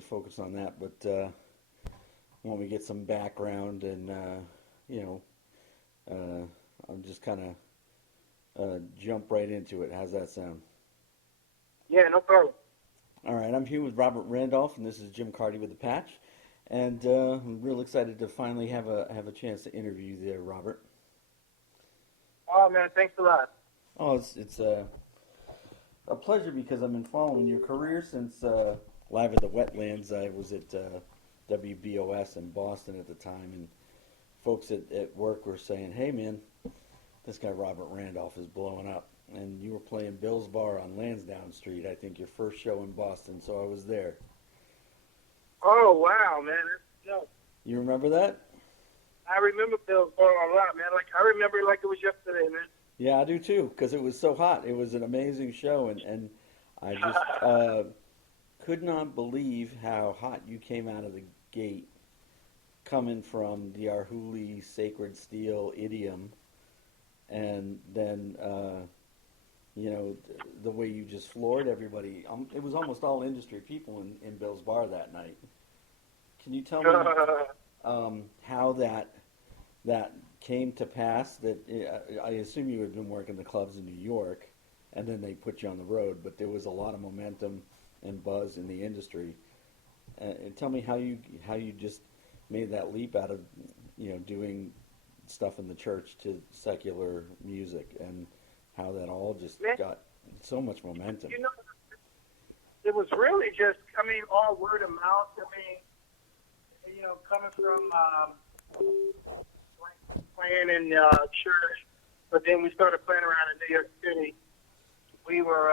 to focus on that, but when we get some background and you know, I'll just kind of jump right into it. How's that sound? Yeah, no problem. All right, I'm here with Robert Randolph, and this is Jim Carty with the Patch, and I'm real excited to finally have a chance to interview you there, Robert. Oh man, thanks a lot. Oh, it's a pleasure because I've been following your career since Live at the Wetlands. I was at WBOS in Boston at the time, and folks at work were saying, "Hey, man, this guy Robert Randolph is blowing up." And you were playing Bill's Bar on Lansdowne Street, I think your first show in Boston, so I was there. Oh wow, man. No, You remember that? I remember Bill's Bar a lot, man. Like I remember it like it was yesterday, man. Yeah, I do too, because it was so hot. It was an amazing show, and I just could not believe how hot you came out of the gate, coming from the Arhoolie Sacred Steel idiom, and then the way you just floored everybody. It was almost all industry people in Bill's Bar that night. Can you tell me how that came to pass? That I assume you had been working the clubs in New York, and then they put you on the road. But there was a lot of momentum and buzz in the industry. And tell me how you just made that leap out of doing stuff in the church to secular music, and how that all just Man, got so much momentum. you know, it was really just, I mean, all word of mouth. I mean, coming from playing in church, but then we started playing around in New York City. We were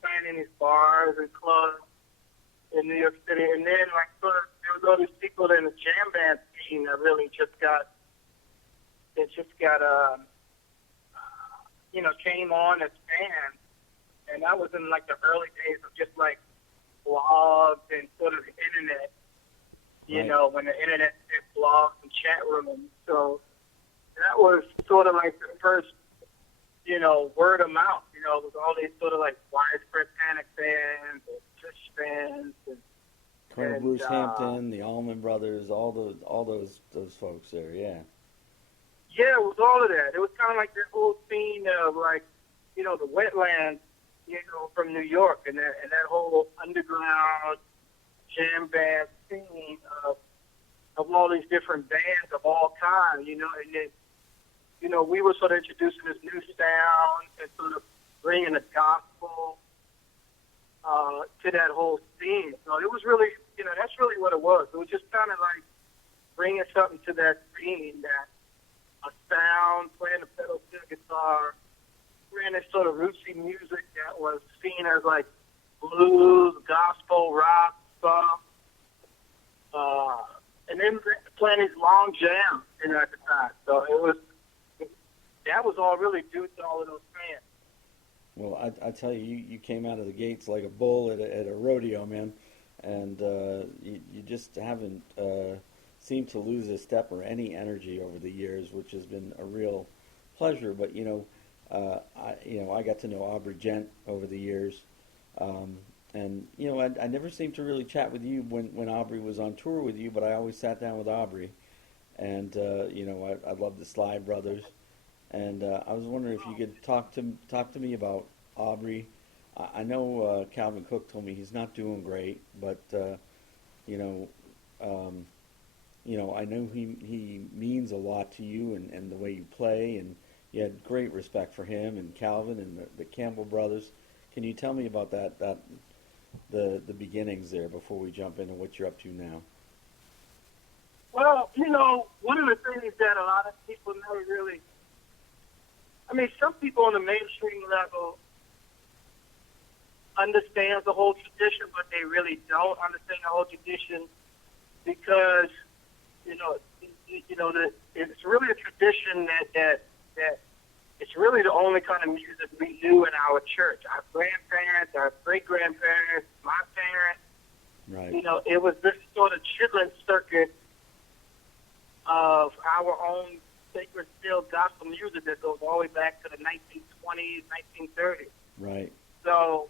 playing in these bars and clubs in New York City, and then like sort of there was all these people in the jam band scene that really just got came on as fans, and that was in like the early days of just like blogs and sort of the internet. You Right. know, when the internet did blogs and chat rooms, so that was sort of like the first, word of mouth. With all these sort of like widespread Panic fans and Fish fans Colonel and Bruce Hampton, the Allman Brothers, all those folks there. Yeah. yeah, it was all of that. It was kind of like that whole scene of like, the wetlands, from New York, and that whole underground jam band scene of all these different bands of all kinds, and then, we were sort of introducing this new sound and sort of bringing the gospel to that whole scene. So it was really, that's really what it was. It was just kind of like bringing something to that scene, that a sound, playing the pedal steel guitar, playing this sort of rootsy music that was seen as like blues, gospel, rock stuff, and then playing these long jams, at the time. So that was all really due to all of those fans. Well, I tell you, you came out of the gates like a bull at a rodeo, man, and you just haven't seemed to lose a step or any energy over the years, which has been a real pleasure. But I got to know Aubrey Gent over the years, and I never seemed to really chat with you when Aubrey was on tour with you, but I always sat down with Aubrey, and I love the Sly Brothers. And I was wondering if you could talk to me about Aubrey. I know Calvin Cook told me he's not doing great, but you know, I know he means a lot to you and the way you play, and you had great respect for him and Calvin and the Campbell brothers. Can you tell me about the beginnings there before we jump into what you're up to now? Well, one of the things that a lot of people never really, I mean, some people on the mainstream level understand the whole tradition, but they really don't understand the whole tradition because, that it's really a tradition that it's really the only kind of music we do in our church. Our grandparents, our great-grandparents, my parents, Right. It was this sort of chitlin circuit of our own sacred steel gospel music that goes all the way back to the 1920s, 1930s. Right. So,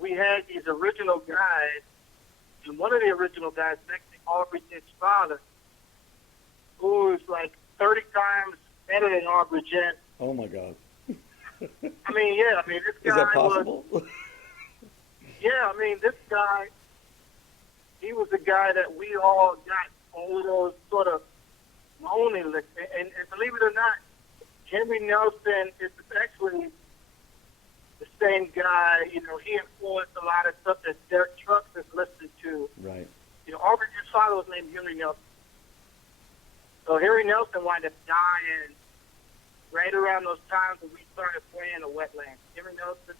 we had these original guys, and one of the original guys, actually Aubrey Dent's father, who's like 30 times better than Aubrey Dent. Oh my God. This guy Is that possible? this guy, he was the guy that we all got all of those sort of lonely licks. And believe it or not, Henry Nelson is actually the same guy. He influenced a lot of stuff that Derek Trucks is listening to. Right. Aubrey Dent's father was named Henry Nelson. So Henry Nelson wound up dying right around those times when we started playing the Wetlands. Henry Nelson,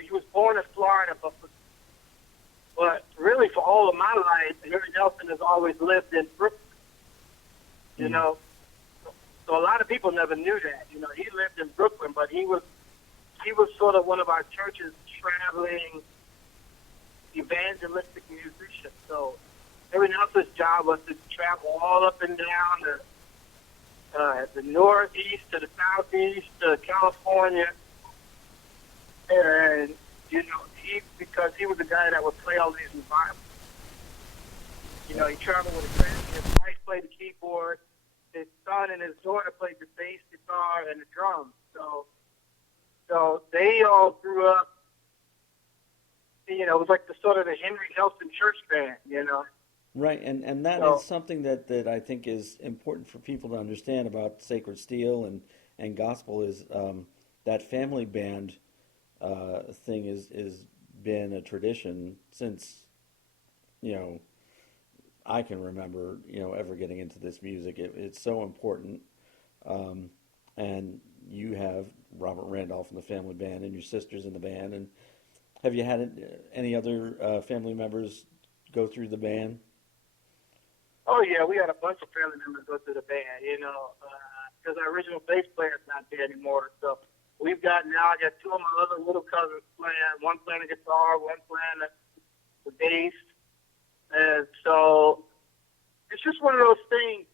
he was born in Florida, but really for all of my life, Henry Nelson has always lived in Brooklyn. So a lot of people never knew that. He lived in Brooklyn, but he was sort of one of our church's traveling evangelistic musicians. So Henry Nelson's job was to travel all up and down the northeast to the southeast to California, and because he was the guy that would play all these revivals. He traveled with a Grammy. His wife played the keyboard. His son and his daughter played the bass guitar and the drums. So they all grew up. It was like the sort of the Henry Nelson church band. Right, and that is something that I think is important for people to understand about Sacred Steel and gospel is that family band thing is been a tradition since I can remember ever getting into this music. It's so important, and you have Robert Randolph in the family band and your sisters in the band. And have you had any other family members go through the band? Oh, yeah, we had a bunch of family members go through the band, because our original bass player is not there anymore. So I got two of my other little cousins playing, one playing the guitar, one playing the bass. And so it's just one of those things,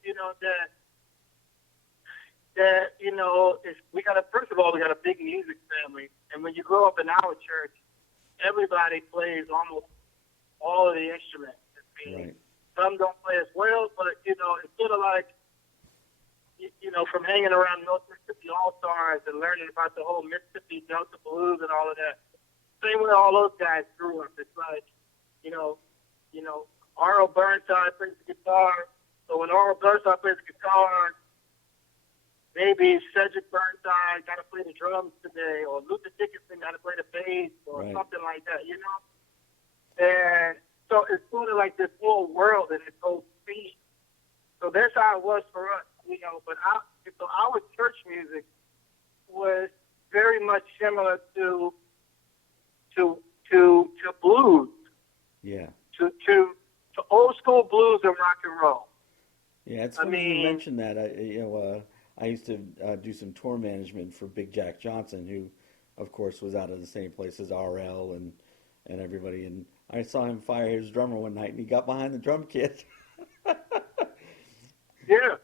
first of all, we got a big music family. And when you grow up in our church, everybody plays almost all of the instruments. Right. Some don't play as well, but, it's sort of like, from hanging around North Mississippi All-Stars and learning about the whole Mississippi Delta Blues and all of that. Same way all those guys grew up. It's like, R.L. Burnside plays the guitar. So when R.L. Burnside plays the guitar, maybe Cedric Burnside got to play the drums today, or Luther Dickinson got to play the bass, or something like that, And so it's sort of like this whole world and its whole scene. So that's how it was for us, But our church music was very much similar to blues. Yeah. To old school blues and rock and roll. Yeah, it's funny you mentioned that. I used to do some tour management for Big Jack Johnson, who, of course, was out of the same place as RL and everybody. And I saw him fire his drummer one night, and he got behind the drum kit. Yeah.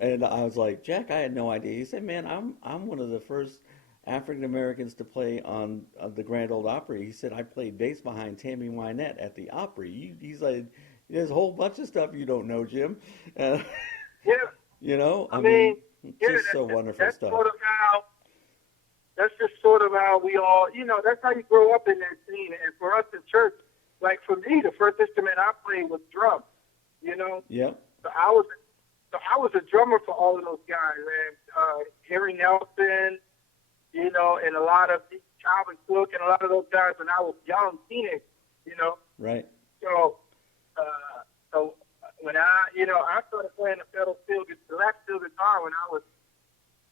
And I was like, Jack, I had no idea. He said, man, I'm one of the first African Americans to play on the Grand Ole Opry. He said, I played bass behind Tammy Wynette at the Opry. He's like, there's a whole bunch of stuff you don't know, Jim. Yeah. I mean, just so wonderful that's stuff. That's just sort of how we all, that's how you grow up in that scene. And for us in church, like for me, the first instrument I played was drums, Yep. So I was a drummer for all of those guys, man. Harry Nelson, and a lot of Calvin Cook and a lot of those guys when I was young, teenage, Right. So when I started playing the lap steel guitar when I was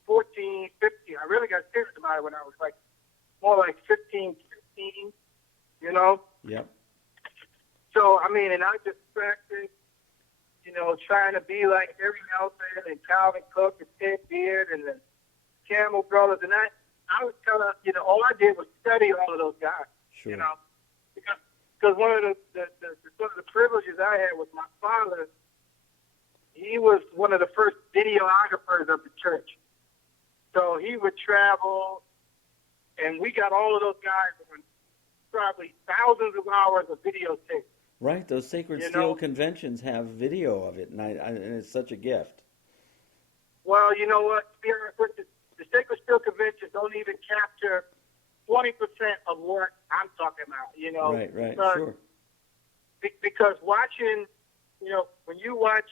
14, 15. I really got serious about it when I was more like 15, 16, Yep. So, and I just practiced, trying to be like Harry Nelson and Calvin Cook and Ted Beard and the Campbell Brothers. And I was kind of, all I did was study all of those guys, Sure. Because one of the sort of the privileges I had with my father, he was one of the first videographers of the church. So he would travel, and we got all of those guys probably thousands of hours of videotape. Right, those Sacred You Steel know, conventions have video of it, and and it's such a gift. well, you know what? To be honest with you, the Sacred Steel conventions don't even capture 20% of what I'm talking about. You know, Right, sure. because watching, you know, when you watch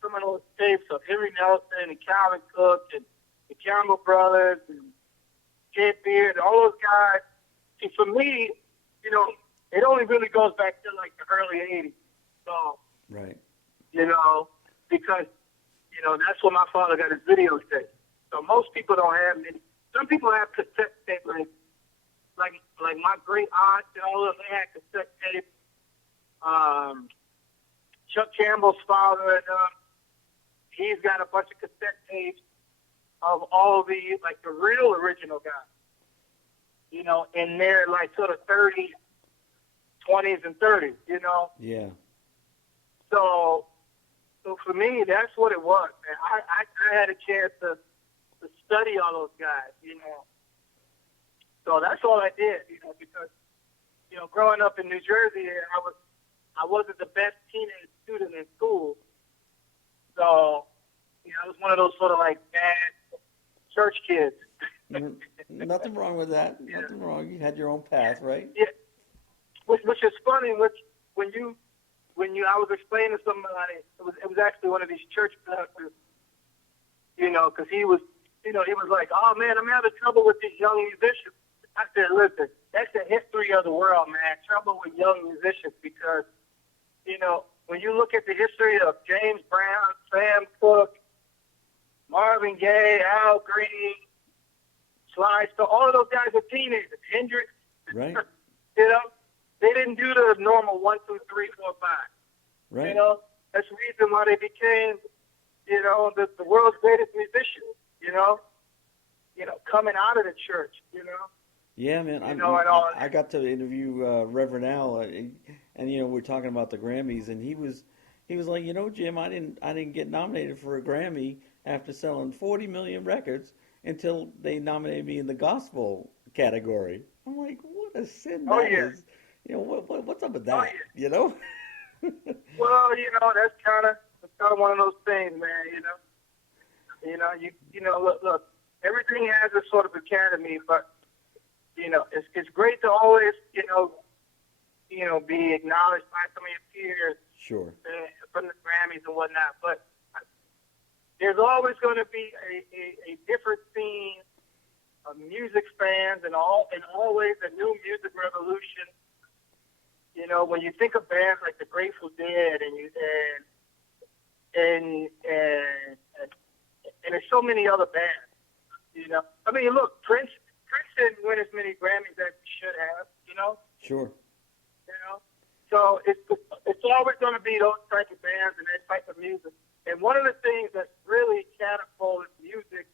some of those tapes of Henry Nelson and Calvin Cook and the Campbell Brothers and Ted Beard, all those guys, see, for me, you know, it only really goes back to like the early 80s. So, Right. you know, because, you know, that's when my father got his videotape. So most people don't have any. Some people have cassette tape, like my great aunt and all of them, they had cassette tape. Chuck Campbell's father, he's got a bunch of cassette tapes of all the, like the real original guys, you know, and they're like sort of 30s, 20s, and 30s, you know. Yeah. So for me, that's what it was, man. I had a chance to study all those guys, you know. So that's all I did, you know, because, you know, growing up in New Jersey, I wasn't the best teenage student in school. So, you know, I was one of those sort of like bad church kids. Nothing wrong with that. Yeah. Nothing wrong. You had your own path, right? Yeah. Which is funny, when I was explaining to somebody, it was actually one of these church pastors, you know, because he was like, oh man, I'm having trouble with these young musicians. I said, listen, that's the history of the world, man. Trouble with young musicians, because, you know, when you look at the history of James Brown, Sam Cooke, Marvin Gaye, Al Green, Sly, so all of those guys are teenagers. Hendrix, Right. you know, they didn't do the normal 1, 2, 3, 4, 5. Right. You know, that's the reason why they became, you know, the world's greatest musicians. You know, coming out of the church. You know. Yeah, man. You know, and all. I got to interview Reverend Al, and you know we're talking about the Grammys, and he was like, you know, Jim, I didn't get nominated for a Grammy after selling 40 million records until they nominated me in the gospel category. I'm like, what a sin that is. You know, what's up with that? Oh, yeah. You know. Well, you know, that's kind of one of those things, man. You know, look, everything has a sort of academy, but you know, it's great to always, you know, be acknowledged by some of your peers, Sure, from the Grammys and whatnot. But there's always going to be a different scene of music fans, and always a new music revolution. You know, when you think of bands like the Grateful Dead, and there's so many other bands. You know, I mean, look, Prince didn't win as many Grammys as he should have. You know. sure. You know, so it's always going to be those type of bands and that type of music. And one of the things that's really catapulted music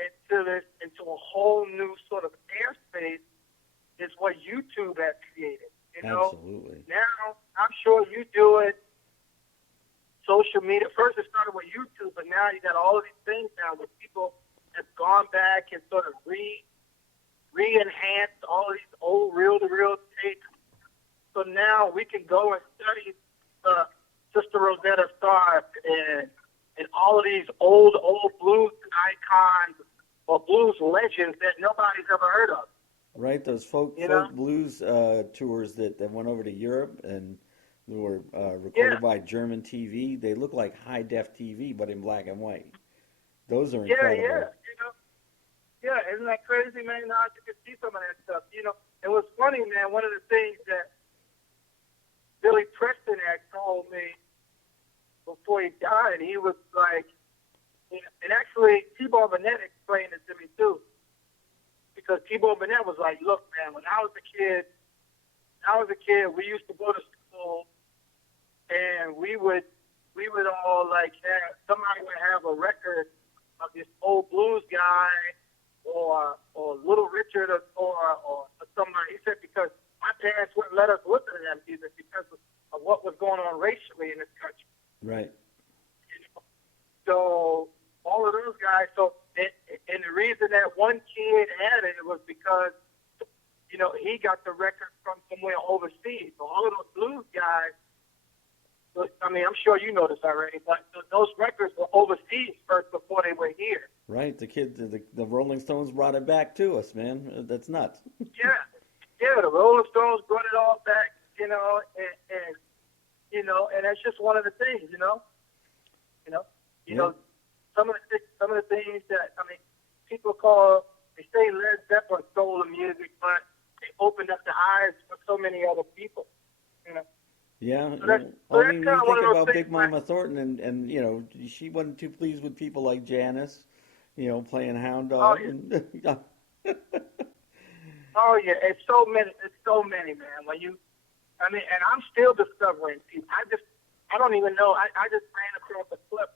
into a whole new sort of airspace is what YouTube has created. You know, Absolutely. now I'm sure you do it. Social media. First, it started with YouTube, but now you got all of these things now where people have gone back and sort of re-enhanced all of these old reel-to-reel tapes. So now we can go and study Sister Rosetta Tharpe and all of these old blues icons or blues legends that nobody's ever heard of. Right, those folk blues tours that went over to Europe and were recorded by German TV. They look like high def TV, but in black and white. Those are incredible. Yeah. You know, yeah, isn't that crazy, man? How you can see some of that stuff. You know, it was funny, man. One of the things that Billy Preston had told me before he died, he was like, and actually T-Bone Burnett explained it to me too. Because T-Bone Burnett was like, look, man, when I was a kid, we used to go to school, and we would all like somebody would have a record of this old blues guy or Little Richard or somebody. He said because my parents wouldn't let us listen to that music because of what was going on racially in this country. Right. So all of those guys. And the reason that one kid had it was because he got the record from somewhere overseas. So all of those blues guys, I mean, I'm sure you know this already, but those records were overseas first before they were here. Right, the Rolling Stones brought it back to us, man. That's nuts. Yeah, yeah, the Rolling Stones brought it all back, and that's just one of the things, you know, you Yeah. know, some of the things that people they say Led Zeppelin stole the music, but they opened up the eyes for so many other people, you know. Yeah, So that's well, so I that's mean, kind you of one think of those about things. Big Mama Thornton, and she wasn't too pleased with people like Janis, playing Hound Oh Dog, yeah, and oh yeah, it's so many, man. And I'm still discovering people. I don't even know. I just ran across a clip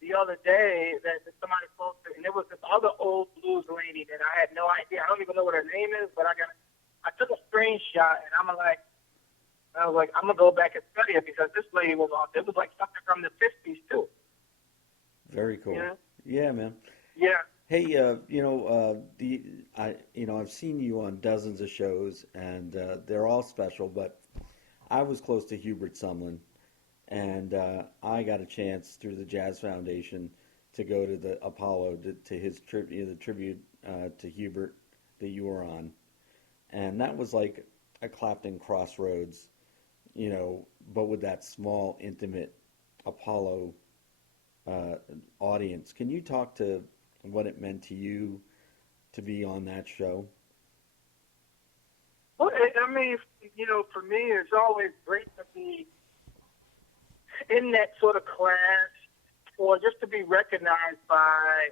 the other day that somebody posted, and it was this other old blues lady that I had no idea. I don't even know what her name is, but I took a screenshot, and I was like, I'm gonna go back and study it because this lady was on. It was like something from the '50s too. very cool. You know? Yeah, man. Yeah. Hey, I've seen you on dozens of shows, and they're all special. But I was close to Hubert Sumlin, and I got a chance through the Jazz Foundation to go to the Apollo to his the tribute to Hubert that you were on, and that was like a Clapton Crossroads, but with that small, intimate Apollo audience. Can you talk to what it meant to you to be on that show? Well, for me, it's always great to be in that sort of class, or just to be recognized by.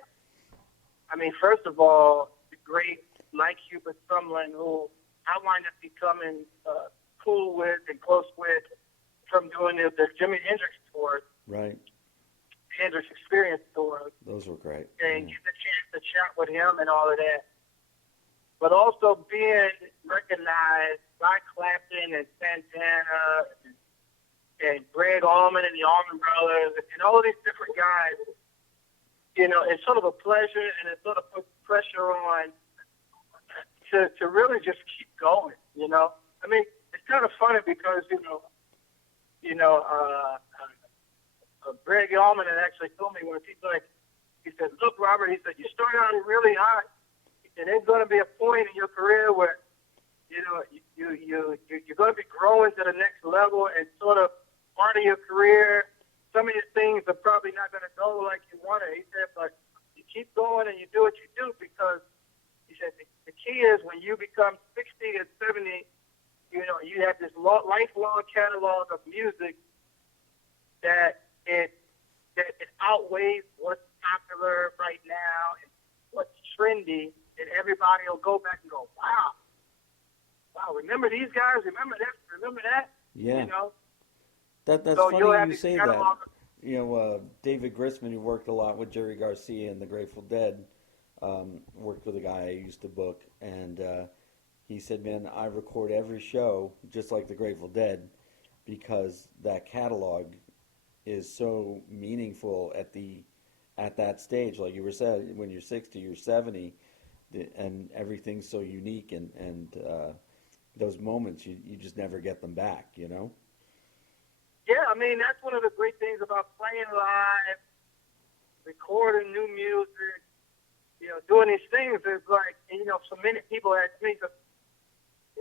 First of all, the great like Hubert Sumlin, who I wind up becoming cool with and close with from doing the Jimi Hendrix tours, Right. Hendrix Experience tours, Those were great. and Yeah. get the chance to chat with him and all of that. But also being recognized by Clapton and Santana and Greg Allman and the Allman Brothers and all of these different guys, it's sort of a pleasure, and it sort of puts pressure on to really just keep going, It's kind of funny because, Greg Allman had actually told me once, he said, look, Robert, he said, you start out really hot, and there's going to be a point in your career where, you're going to be growing to the next level, and sort of part of your career, some of these things are probably not going to go like you want it. He said, but you keep going and you do what you do, because he said the key is when you become 60 and 70, you have this lifelong catalog of music that it outweighs what's popular right now and what's trendy, and everybody will go back and go, wow, remember these guys? Remember this? Remember that? Yeah. You know? That's So you'll funny have you this say that. catalog. David Grisman, who worked a lot with Jerry Garcia and the Grateful Dead, worked with a guy I used to book, and he said, "Man, I record every show just like the Grateful Dead because that catalog is so meaningful at that stage. Like you were saying, when you're 60, you're 70, and everything's so unique, and those moments you just never get them back, you know." Yeah, that's one of the great things about playing live, recording new music, doing these things. Is like, so many people ask me,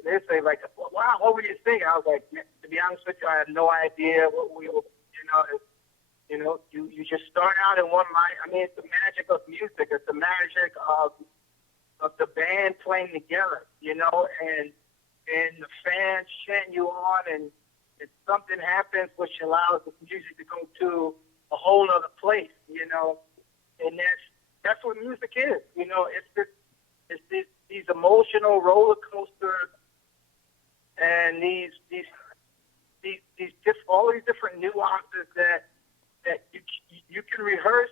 they say like, wow, what were you thinking? I was like, to be honest with you, I have no idea what we were, you just start out in one mind. It's the magic of music. It's the magic of the band playing together, and the fans chanting you on, and something happens which allows the music to go to a whole other place, and that's what music is, it's these emotional roller coasters, and these just all these different nuances that you can rehearse.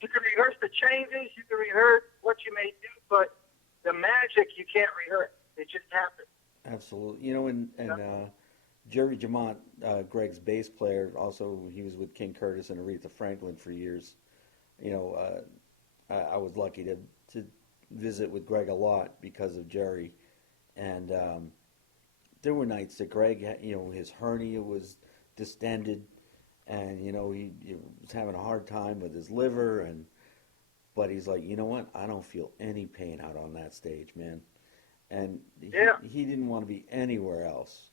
You can rehearse the changes, you can rehearse what you may do, but the magic you can't rehearse. It just happens. Absolutely. And Jerry Jamont, Greg's bass player, also he was with King Curtis and Aretha Franklin for years. I was lucky to visit with Greg a lot because of Jerry, And there were nights that Greg, his hernia was distended, and he was having a hard time with his liver, but he's like, you know what? I don't feel any pain out on that stage, man. And Yeah. he didn't want to be anywhere else.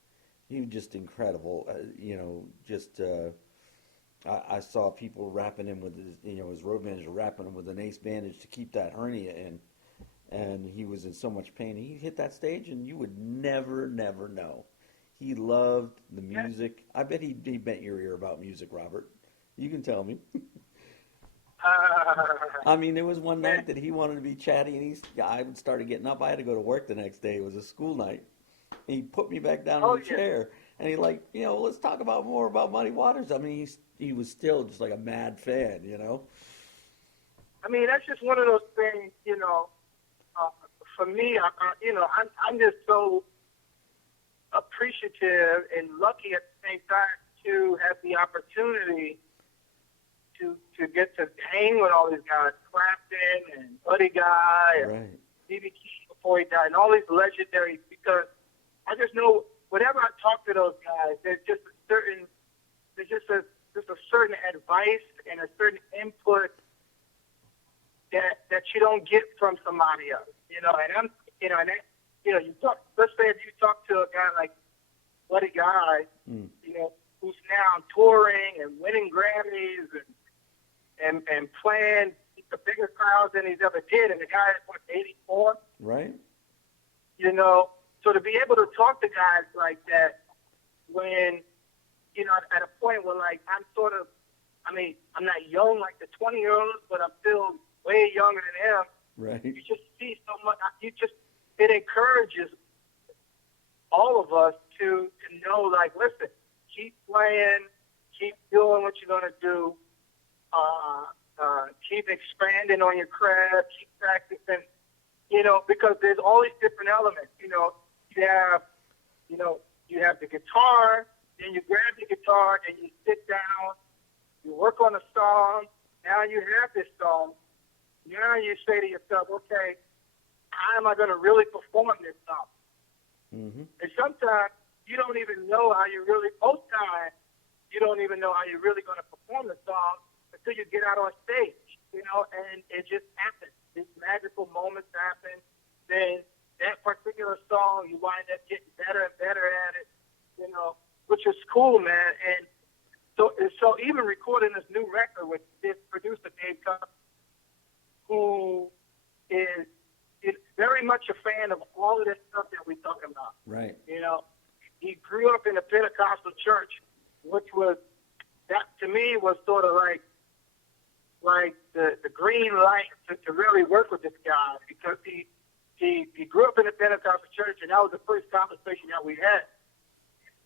He was just incredible. Just I saw people wrapping him with his road manager wrapping him with an ace bandage to keep that hernia in, and he was in so much pain. He hit that stage, and you would never, never know. He loved the Yeah. music. I bet he bent your ear about music, Robert. You can tell me. I mean, there was one Man. night that he wanted to be chatty, and I started getting up. I had to go to work the next day. It was a school night. He put me back down in Oh the yeah. chair, and he like, let's talk about more about Muddy Waters. I mean, he was still just like a mad fan. I mean, that's just one of those things. Uh, for me, I'm just so appreciative and lucky at the same time to have the opportunity to get to hang with all these guys, Clapton and Buddy Guy and Right. B.B. King before he died, and all these legendaries. Because I just know whenever I talk to those guys, there's just a certain advice and a certain input that you don't get from somebody else. You talk. Let's say if you talk to a guy like Buddy Guy, Mm. who's now touring and winning Grammys and playing the bigger crowds than he's ever did, and the guy is 84. Right. So to be able to talk to guys like that when at a point where like I'm not young like the 20-year-olds, but I'm still way younger than him. Right. You just see so much. It encourages all of us to know, like, listen, keep playing, keep doing what you're gonna do, keep expanding on your craft, keep practicing, because there's all these different elements. You have the guitar, then you grab the guitar and you sit down, you work on a song. Now you have this song. Now you say to yourself, okay, how am I going to really perform this song? Mm-hmm. And sometimes you don't even know how you really, most times, you don't even know how you're really going to perform the song until you get out on stage, and it just happens. These magical moments happen. Then that particular song, you wind up getting better and better at it, which is cool, man. And so even recording this new record with this producer, Dave Cup, who is very much a fan of all of this stuff that we're talking about. Right. He grew up in a Pentecostal church, which was, that to me was sort of like the green light to really work with this guy, because he grew up in a Pentecostal church, and that was the first conversation that we had.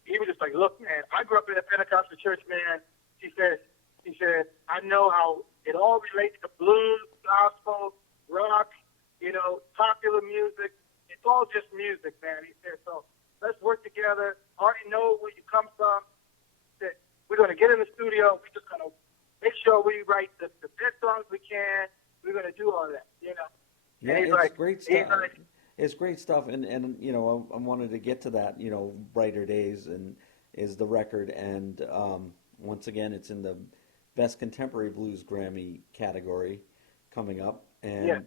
He was just like, look, man, I grew up in a Pentecostal church, man. He said, I know how it all relates to blues, gospel, rock, popular music. It's all just music, man. He said, so let's work together. I already know where you come from. That we're going to get in the studio. We're just going to make sure we write the best songs we can. We're going to do all that, Yeah, And it's great stuff. It's great stuff, and I wanted to get to that. Brighter Days and is the record, and once again, it's in the Best Contemporary Blues Grammy category coming up, and yeah.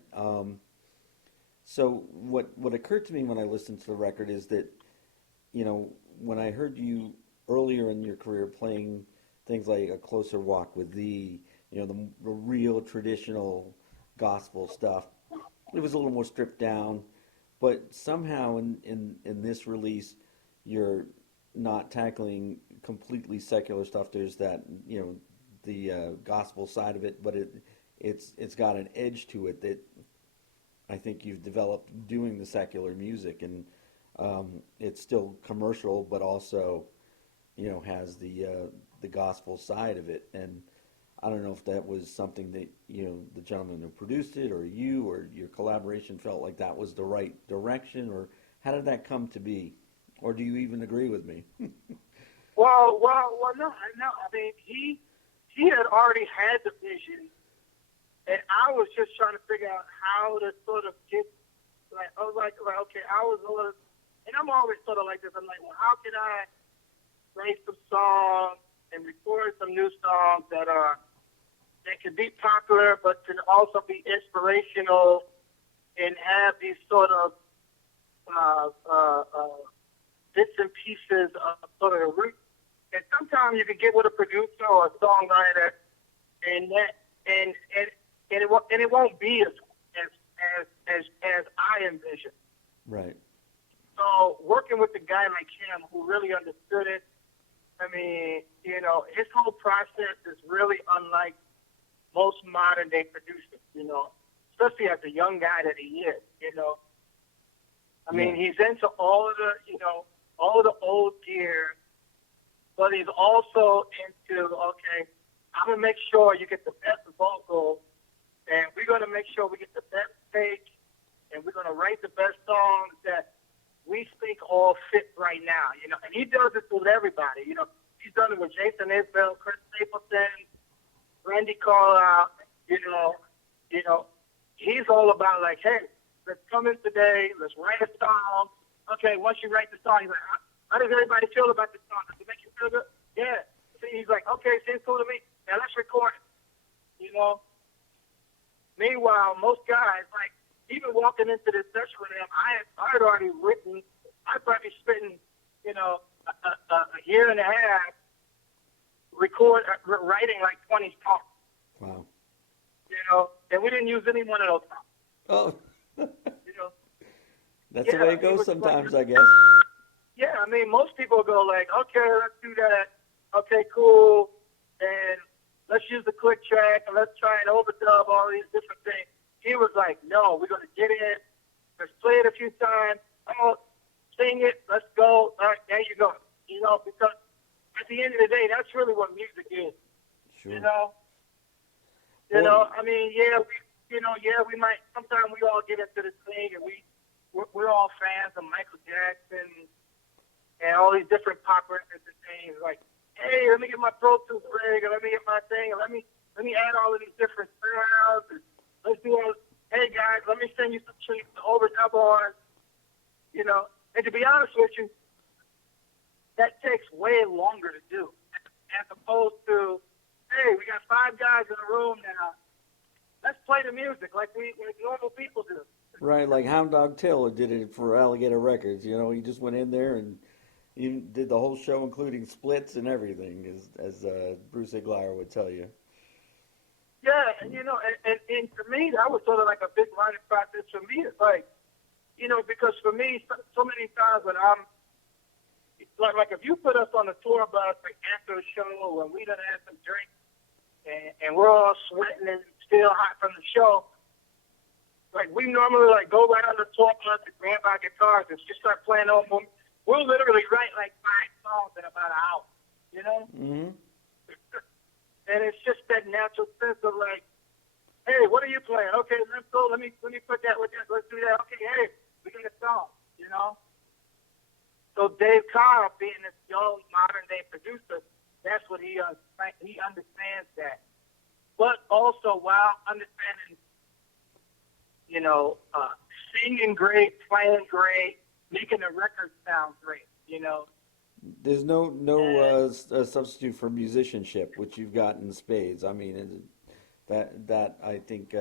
so what occurred to me when I listened to the record is that when I heard you earlier in your career playing things like A Closer Walk with Thee, the real traditional gospel stuff, it was a little more stripped down. But somehow in this release, you're not tackling completely secular stuff. There's that, the gospel side of it, but it's got an edge to it that I think you've developed doing the secular music, and it's still commercial, but also, has the gospel side of it. And I don't know if that was something that, the gentleman who produced it or you or your collaboration felt like that was the right direction, or how did that come to be? Or do you even agree with me? Well, no. I mean, he had already had the vision, and I was just trying to figure out how to sort of get, I was like, okay, I was And I'm always sort of like this. I'm like, well, how can I write some songs and record some new songs that can be popular, but can also be inspirational and have these sort of bits and pieces of sort of root. And sometimes you can get with a producer or a songwriter, and it won't be as I envision. Right. So working with a guy like him who really understood it, I mean, you know, his whole process is really unlike most modern day producers, you know, especially as a young guy that he is, you know. I mean, he's into all of the old gear, but he's also into, okay, I'm going to make sure you get the best vocal, and we're going to make sure we get the best take, and we're going to write the best songs that we think all fit right now, you know. And he does this with everybody, you know. He's done it with Jason Isbell, Chris Stapleton, Randy Carlisle, you know. He's all about like, hey, let's come in today, let's write a song. Okay, once you write the song, he's like, how does everybody feel about this song? Does it make you feel good? Yeah. See, he's like, okay, seems cool to me. Now let's record it, you know. Meanwhile, most guys, like, even walking into this session with him, I had already written, I'd probably spent, you know, a year and a half writing like 20 songs. Wow. You know, and we didn't use any one of those songs. Oh. You know. That's the way it goes sometimes, like, I guess. Yeah, I mean, most people go like, okay, let's do that. Okay, cool. And let's use the click track and let's try and overdub all these different things. He was like, no, we're going to get in. Let's play it a few times. I'm going to sing it. Let's go. All right, there you go. You know, because at the end of the day, that's really what music is. Sure. You know? You know, I mean, we might, sometimes we all get into this thing and we're all fans of Michael Jackson and all these different pop records and things. Like, hey, let me get my Pro Tools rig, and let me get my thing, and let me add all of these different sounds, and let's do all. Hey guys, let me send you some tricks to overdub on. You know, and to be honest with you, that takes way longer to do, as opposed to, hey, we got 5 guys in a room now. Let's play the music like normal people do. Right, like Hound Dog Taylor did it for Alligator Records. You know, he just went in there and he did the whole show, including splits and everything, as Bruce Iglauer would tell you. Yeah, and you know, and for me, that was sort of like a big learning process for me. It's like, you know, because for me, so many times when I'm like if you put us on a tour bus like after a show when we done had some drinks and we're all sweating and still hot from the show, like we normally like go right on the tour bus and grab our guitars and just start playing on them. We'll literally write like 5 songs in about an hour, you know? Mm-hmm. And it's just that natural sense of like, hey, what are you playing? Okay, let's go. Let me put that with that. Let's do that. Okay, hey, we got a song, you know? So Dave Carr, being this young modern day producer, that's what he understands that. But also while understanding, you know, singing great, playing great, making the record sound great, you know. There's no substitute for musicianship, which you've got in spades. I mean, that I think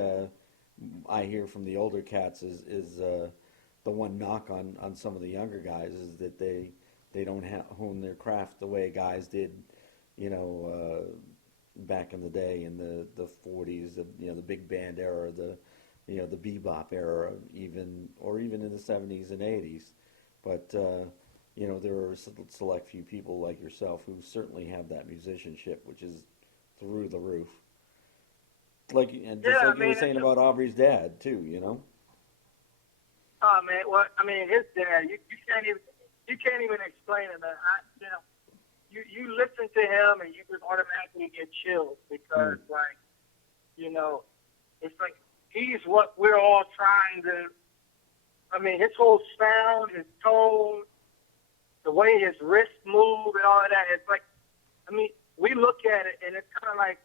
I hear from the older cats is the one knock on some of the younger guys is that they don't hone their craft the way guys did, you know, back in the day in the 40s, the big band era, the bebop era, even in the 70s and 80s, but. You know, there are a select few people like yourself who certainly have that musicianship, which is through the roof. You were saying about Aubrey's dad too, you know. Oh man, well, I mean, his dad, you can't even explain it, man. You listen to him and you just automatically get chills because, like, you know, it's like he's what we're all trying to. I mean, his whole sound, his tone. The way his wrists move and all of that, it's like, I mean, we look at it and it's kind of like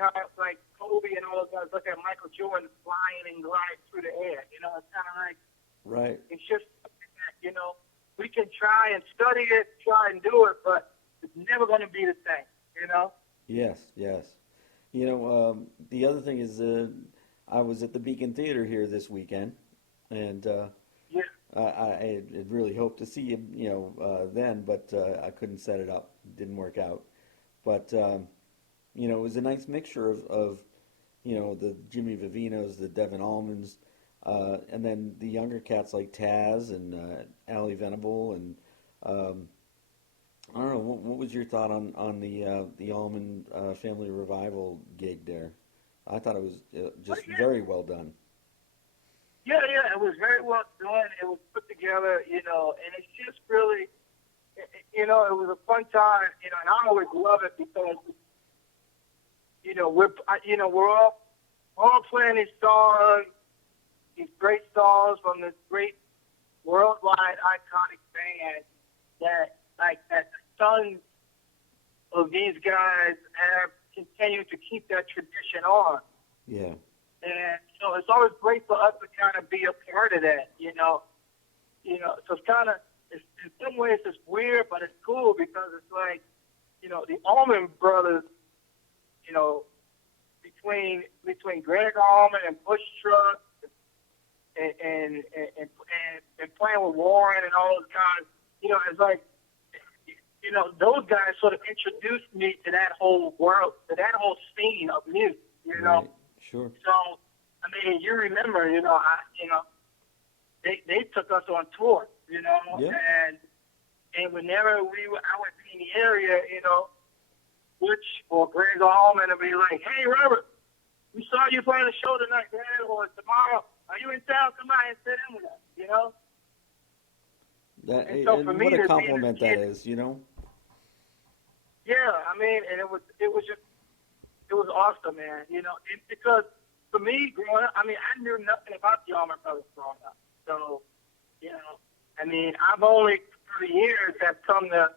how like Kobe and all those guys look at Michael Jordan flying and gliding through the air. You know, it's kind of like, right. It's just something that you know, we can try and study it, try and do it, but it's never going to be the same, you know? Yes, yes. You know, the other thing is, I was at the Beacon Theater here this weekend, and Yeah, I had really hoped to see you, then, but I couldn't set it up. It didn't work out. But it was a nice mixture of the Jimmy Vivinos, the Devin Allmans, and then the younger cats like Taz and Allie Venable, and um, I don't know. What was your thought on the Allman Family Revival gig there? I thought it was but just yeah, very well done. it was very well done. It was put together, and it's just really, it was a fun time, and I always love it because, we're all playing these songs, these great songs from this great worldwide iconic band that the sons of these guys have continued to keep that tradition on. Yeah, And so it's always great for us to kind of be a part of that, So it's kind of, in some ways it's weird, but it's cool because it's like, the Allman Brothers, you know, between Greg Allman and Bush Truck and playing with Warren and all those guys, it's like, those guys sort of introduced me to that whole world, to that whole scene of music, right. Sure. So, I mean, you remember, they took us on tour, Yeah. and whenever I would be in the area, Butch or Greg Allman would be like, "Hey, Robert, we saw you playing a show tonight, man, or tomorrow. Are you in town? Come by and sit in with us." That And so for and me what a to be in compliment the that kid, is. yeah, I mean, and it was awesome, man. Because for me growing up, I mean, I knew nothing about the Allman Brothers growing up. So, I mean, I've only through the years have come to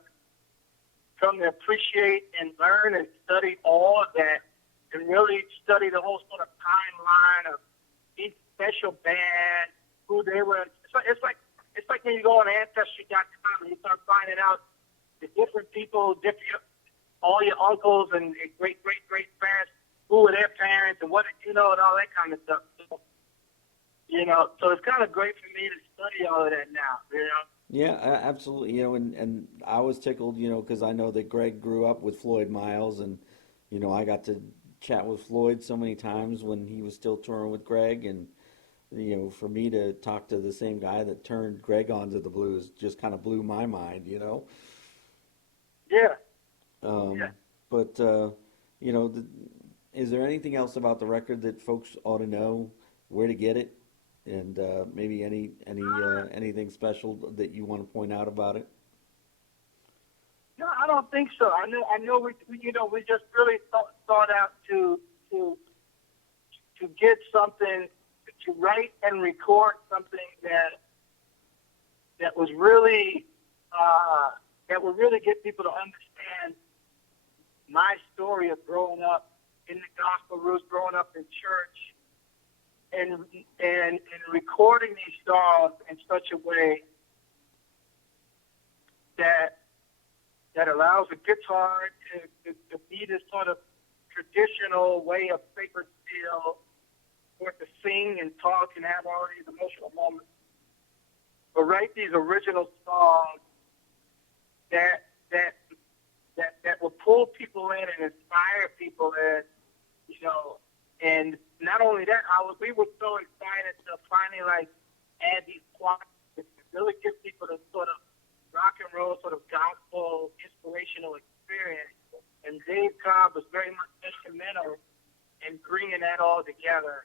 appreciate and learn and study all of that, and really study the whole sort of timeline of each special band, who they were. It's like when you go on Ancestry.com and you start finding out the different people, all your uncles and great parents, who were their parents and what and all that kind of stuff. So it's kind of great for me to study all of that now. Yeah, absolutely. And I was tickled, because I know that Greg grew up with Floyd Miles, and I got to chat with Floyd so many times when he was still touring with Greg, and for me to talk to the same guy that turned Greg onto the blues just kind of blew my mind. Yeah, yeah. Um, but is there anything else about the record that folks ought to know, where to get it, and maybe anything special that you want to point out about it? No, I don't think so. I know we just really thought out to get something, to write and record something that was really that would really get people to understand my story of growing up in the gospel roots, growing up in church, and recording these songs in such a way that allows the guitar to be this sort of traditional way of sacred feel, or to sing and talk and have all these emotional moments, but write these original songs that will pull people in and inspire people in, and not only that, we were so excited to finally add these choirs to really give people the sort of rock and roll, sort of gospel, inspirational experience. And Dave Cobb was very much instrumental in bringing that all together.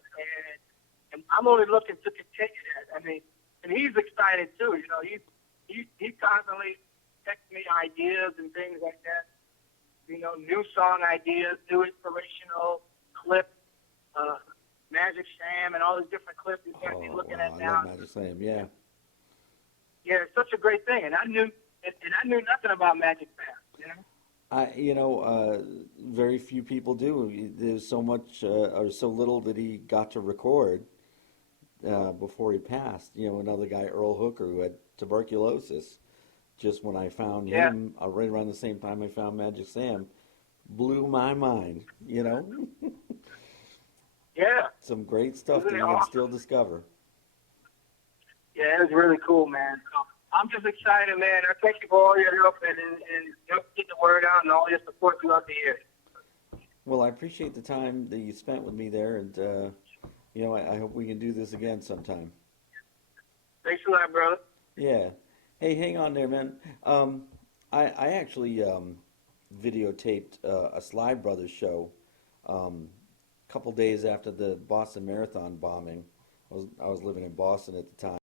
And I'm only looking to continue that. I mean, and he's excited too. He constantly texts me ideas and things like that. New song ideas, new inspirational clips, Magic Sam, and all these different clips he's got me looking at now. I love Magic Sam, yeah. Yeah, it's such a great thing, and I knew nothing about Magic Sam. Very few people do. There's so much or so little that he got to record before he passed. You know, another guy, Earl Hooker, who had tuberculosis. Just when I found Yeah, him, right around the same time I found Magic Sam, blew my mind. You know, yeah. some great stuff Isn't that it you can awesome? still discover. Yeah, it was really cool, man. So I'm just excited, man. I thank you for all your help and help get the word out and all your support throughout the years. Well, I appreciate the time that you spent with me there, and you know, I hope we can do this again sometime. Thanks a lot, brother. Yeah. Hey, hang on there, man. I actually videotaped a Sly Brothers show a couple days after the Boston Marathon bombing. I was living in Boston at the time.